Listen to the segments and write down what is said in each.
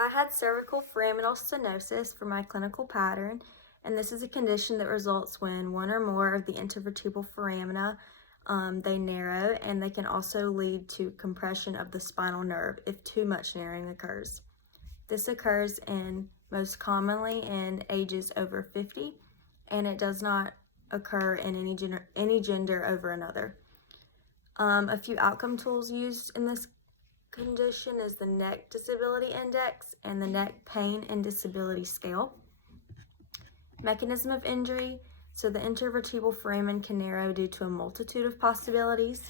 I had cervical foraminal stenosis for my clinical pattern, and this is a condition that results when one or more of the intervertebral foramina they narrow, and they can also lead to compression of the spinal nerve if too much narrowing occurs. This occurs most commonly in ages over 50, and it does not occur in any gender over another. A few outcome tools used in this condition is the Neck Disability Index and the Neck Pain and Disability Scale. Mechanism of injury. So the intervertebral foramen can narrow due to a multitude of possibilities,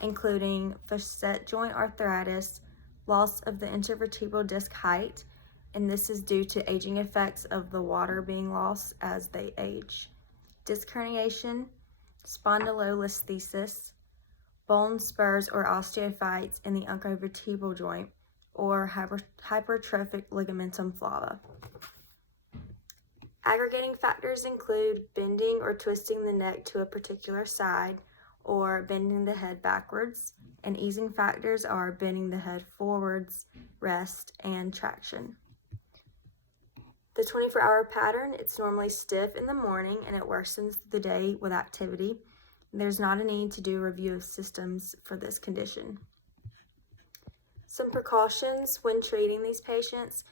including facet joint arthritis, loss of the intervertebral disc height, and this is due to aging effects of the water being lost as they age. Disc herniation, spondylolisthesis, bone spurs or osteophytes in the uncovertebral joint, or hypertrophic ligamentum flava. Aggregating factors include bending or twisting the neck to a particular side or bending the head backwards, and easing factors are bending the head forwards, rest, and traction. The 24-hour pattern, it's normally stiff in the morning and it worsens through the day with activity. There's not a need to do a review of systems for this condition. Some precautions when treating these patients.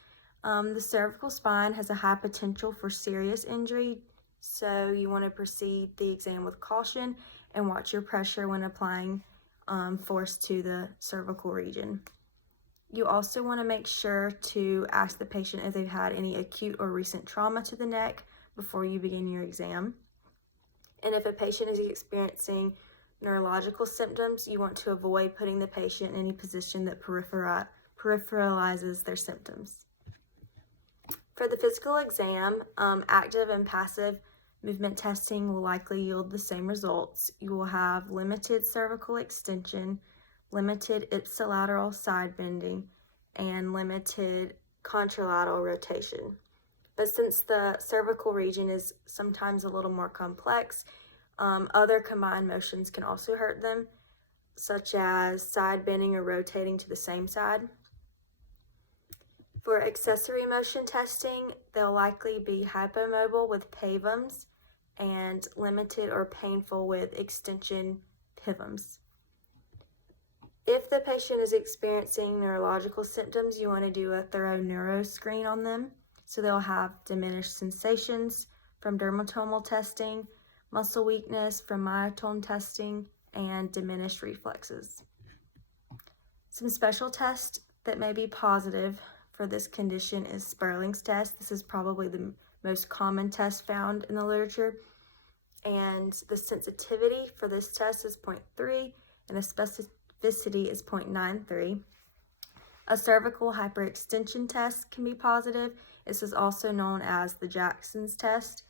The cervical spine has a high potential for serious injury, so you want to proceed the exam with caution and watch your pressure when applying force to the cervical region. You also want to make sure to ask the patient if they've had any acute or recent trauma to the neck before you begin your exam. And if a patient is experiencing neurological symptoms, you want to avoid putting the patient in any position that peripheralizes their symptoms. For the physical exam, active and passive movement testing will likely yield the same results. You will have limited cervical extension, limited ipsilateral side bending, and limited contralateral rotation. But since the cervical region is sometimes a little more complex, other combined motions can also hurt them, such as side bending or rotating to the same side. For accessory motion testing, they'll likely be hypomobile with pavums and limited or painful with extension pivums. If the patient is experiencing neurological symptoms, you want to do a thorough neuro screen on them. So they'll have diminished sensations from dermatomal testing, muscle weakness from myotone testing, and diminished reflexes. Some special tests that may be positive for this condition is Sperling's test. This is probably the most common test found in the literature. And the sensitivity for this test is 0.3 and the specificity is 0.93. A cervical hyperextension test can be positive. This is also known as the Jackson's test,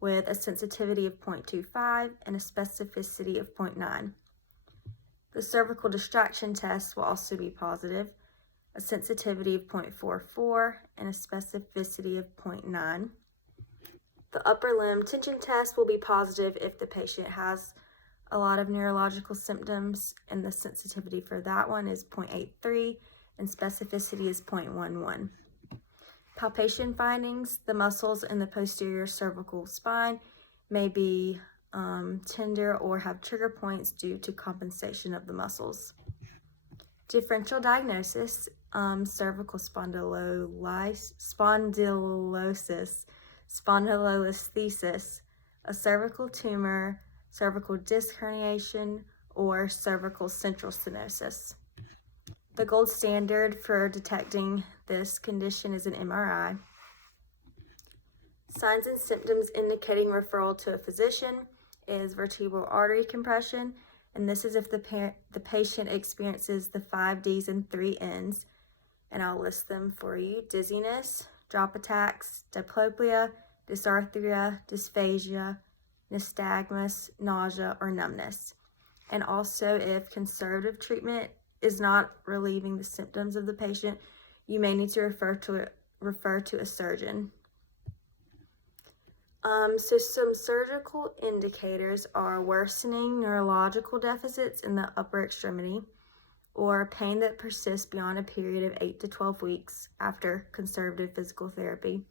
with a sensitivity of 0.25 and a specificity of 0.9. The cervical distraction test will also be positive, a sensitivity of 0.44 and a specificity of 0.9. The upper limb tension test will be positive if the patient has a lot of neurological symptoms, and the sensitivity for that one is 0.83 and specificity is 0.11. Palpation findings, the muscles in the posterior cervical spine may be tender or have trigger points due to compensation of the muscles. Differential diagnosis, cervical spondylosis, spondylolisthesis, a cervical tumor, cervical disc herniation, or cervical central stenosis. The gold standard for detecting this condition is an MRI. Signs and symptoms indicating referral to a physician is vertebral artery compression, and this is if the patient experiences the 5 Ds and 3 Ns, and I'll list them for you: dizziness, drop attacks, diplopia, dysarthria, dysphagia, nystagmus, nausea, or numbness. And also, if conservative treatment is not relieving the symptoms of the patient, you may need to refer to a surgeon. So some surgical indicators are worsening neurological deficits in the upper extremity, or pain that persists beyond a period of 8 to 12 weeks after conservative physical therapy.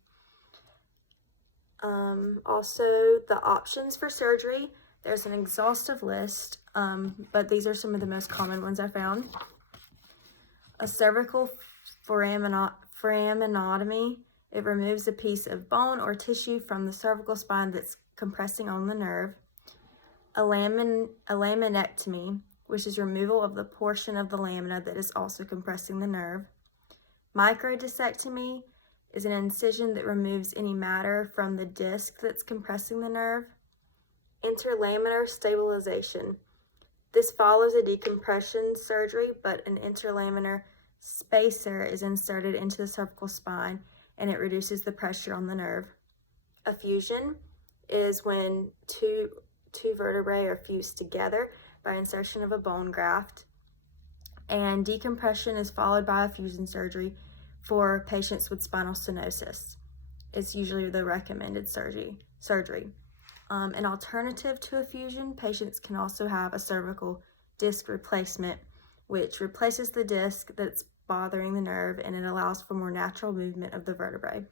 Also, the options for surgery, there's an exhaustive list, but these are some of the most common ones I found. A cervical foraminotomy, it removes a piece of bone or tissue from the cervical spine that's compressing on the nerve. A laminectomy, which is removal of the portion of the lamina that is also compressing the nerve. Microdiscectomy is an incision that removes any matter from the disc that's compressing the nerve. Interlaminar stabilization. This follows a decompression surgery, but an interlaminar spacer is inserted into the cervical spine and it reduces the pressure on the nerve. A fusion is when two vertebrae are fused together by insertion of a bone graft. And decompression is followed by a fusion surgery for patients with spinal stenosis. It's usually the recommended surgery. An alternative to a fusion, patients can also have a cervical disc replacement, which replaces the disc that's bothering the nerve and it allows for more natural movement of the vertebrae.